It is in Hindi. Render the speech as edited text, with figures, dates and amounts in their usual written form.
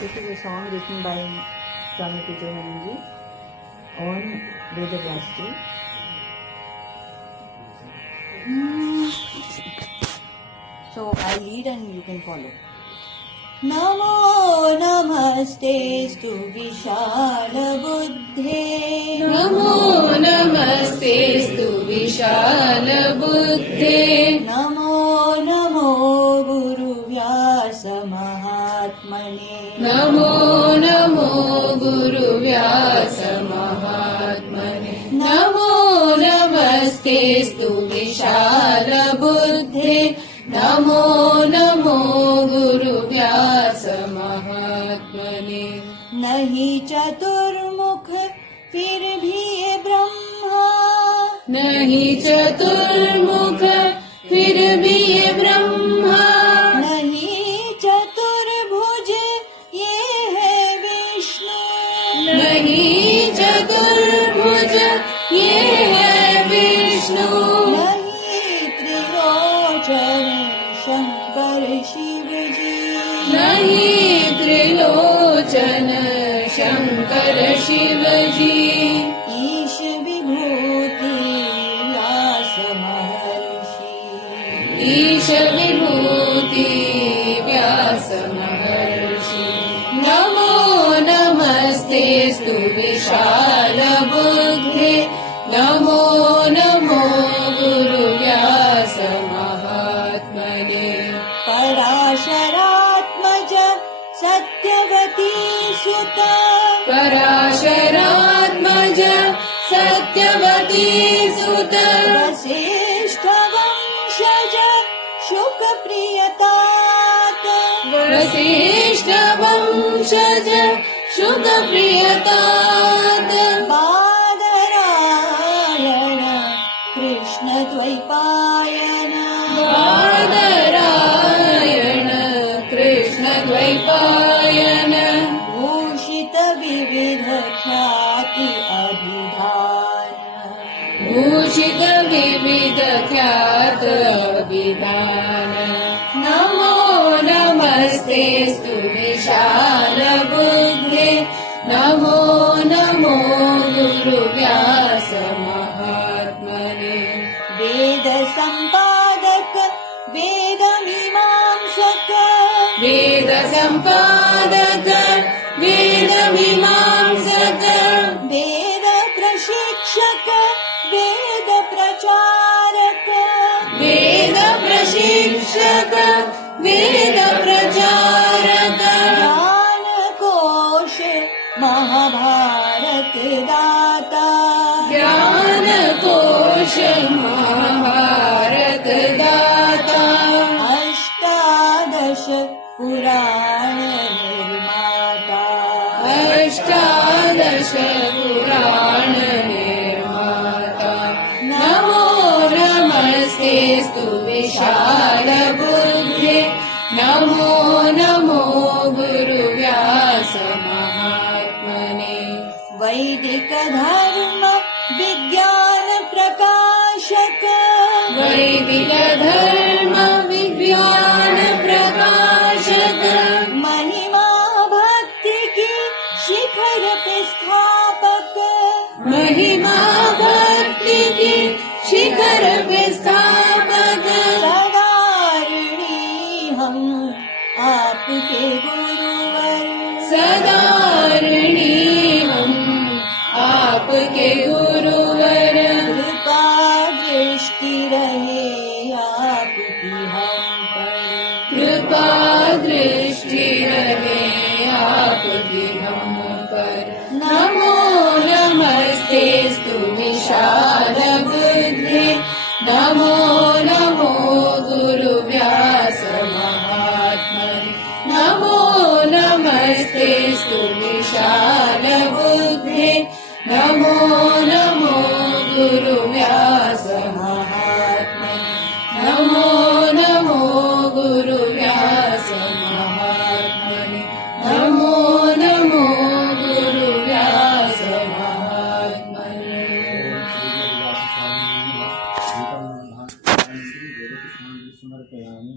This is a song written by Swami Tejavananji on Vedavasti. So I lead and you can follow. Namo Namastestu Vishala-buddhe. NaMo नमस्तेस्तु विशालबुद्धे Namo Namo Guru Vyasa Mahatmane. Namo Namo गुरुव्यास महात्मने नमो नमस्तेस्तु विशालबुद्धे नमो नमो गुरुव्यास महात्मने नहीं चतुर्मुख फिर भी ये ब्रह्मा. नहीं चतुर्मुख फिर भी ये ब्रह्मा नहीं चतुर्भुज ये है विष्णु. नहीं चतुर्भुज ये है विष्णु नहीं त्रिलोचन शंकर शिव जी. नहीं त्रिलोचन शंकर शिव जी ईश विभूति व्यास महर्षि. ईश विभूति व्यास महर्षि नमो नमस्तेस्तु विशालबुद्धे नमो नमो गुरुव्यास महात्मने पराशरात्मज सत्यवती सुत. पराशरात्मज सत्यवती सुत वसिष्ठ वंशज शुक प्रियतात. वसिष्ठ वंशज शुक प्रियतात बादरायण कृष्ण द्वैपायन. बादरायण कृष्ण द्वैपायन भूषित विविध ख्याति अभिधान. भूषित विविध ख्यात विधान नमो नमस्तेस्तु विशालबुद्धे नमो नमो गुरुव्यास महात्मने वेद संपादक वेद मीमांसक. वेद सम्पादक वेद मीमांसक वेद प्रशिक्षक वेद प्रचारक. वेद प्रशिक्षक वेद प्रचारक ज्ञान कोश महाभारत दाता. ज्ञान कोश महाभारत दाता अष्टादश पुराण निर्माता. अष्टादश पुराण निर्माता नमो नमस्तेस्तु विशालबुद्धे नमो नमो गुरुव्यास महात्मने वैदिक धर्म विज्ञान प्रकाशक. वैदिक धर्म विज्ञान प्रकाशक महिमा भक्ति की शिखर पे स्थापक. महिमा भक्ति की शिखर पे स्थापक सदा ऋणी हम आपके गुरुवर. सदा ऋणी हम आपके गुरुवर कृपा दृष्टि रहे आपकी हम पर. कृपा दृष्टि रहे आपकी हम पर नमो नमस्तेस्तु विशालबुद्धे नमो नमो गुरुव्यास महात्मने नमो नमस्तेस्तु विशालबुद्धे नमो नमो गुरुव्यास महात्मने नमो नमो गुरुव्यास महात्मने नमो नमो गुरुव्यास महात्मने समर्पयामि।